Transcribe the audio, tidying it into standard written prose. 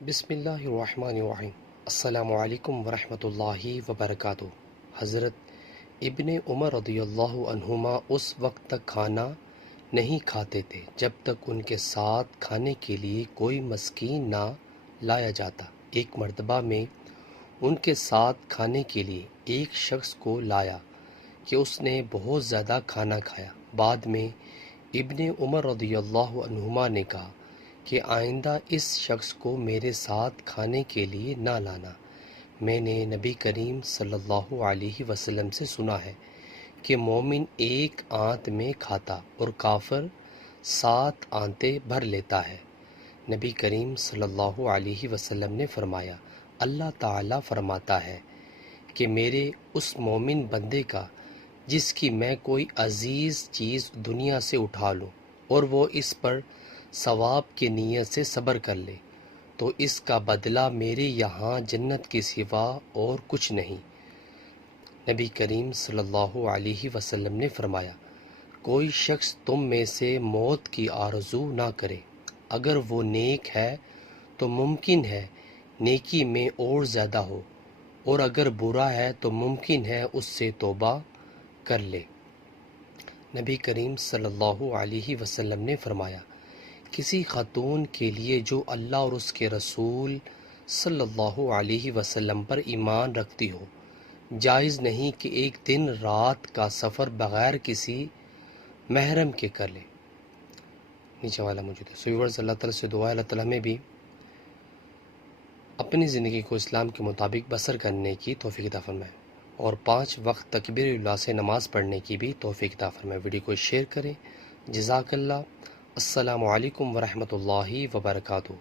بسم اللہ الرحمن الرحیم۔ السلام علیکم ورحمۃ اللہ وبرکاتہ۔ حضرت ابن عمر رضی اللہ عنہما اس وقت تک کھانا نہیں کھاتے تھے جب تک ان کے ساتھ کھانے کے لیے کوئی مسکین نہ لایا جاتا۔ ایک مرتبہ میں ان کے ساتھ کھانے کے لیے ایک شخص کو لایا کہ اس نے بہت زیادہ کھانا کھایا۔ بعد میں ابن عمر رضی اللہ عنہما نے کہا کہ آئندہ اس شخص کو میرے ساتھ کھانے کے لیے نہ لانا۔ میں نے نبی کریم صلی اللہ علیہ وسلم سے سنا ہے کہ مومن ایک آنت میں کھاتا اور کافر 7 آنتیں بھر لیتا ہے۔ نبی کریم صلی اللہ علیہ وسلم نے فرمایا، اللہ تعالیٰ فرماتا ہے کہ میرے اس مومن بندے کا جس کی میں کوئی عزیز چیز دنیا سے اٹھا لوں اور وہ اس پر ثواب کی نیت سے صبر کر لے تو اس کا بدلہ میرے یہاں جنت کے سوا اور کچھ نہیں۔ نبی کریم صلی اللہ علیہ وسلم نے فرمایا، کوئی شخص تم میں سے موت کی آرزو نہ کرے، اگر وہ نیک ہے تو ممکن ہے نیکی میں اور زیادہ ہو، اور اگر برا ہے تو ممکن ہے اس سے توبہ کر لے۔ نبی کریم صلی اللہ علیہ وسلم نے فرمایا، کسی خاتون کے لیے جو اللہ اور اس کے رسول صلی اللہ علیہ وسلم پر ایمان رکھتی ہو، جائز نہیں کہ ایک دن رات کا سفر بغیر کسی محرم کے کر لے۔ نیچے والا موجود ہے۔ ویورز، اللہ تعالیٰ سے دعا ہے اللہ تعالیٰ ہمیں بھی اپنی زندگی کو اسلام کے مطابق بسر کرنے کی توفیق عطا فرمائے، اور 5 وقت تکبیر اللہ سے نماز پڑھنے کی بھی توفیق عطا فرمائے۔ ویڈیو کو شیئر کریں۔ جزاک اللہ۔ السلام علیکم ورحمۃ اللہ وبرکاتہ۔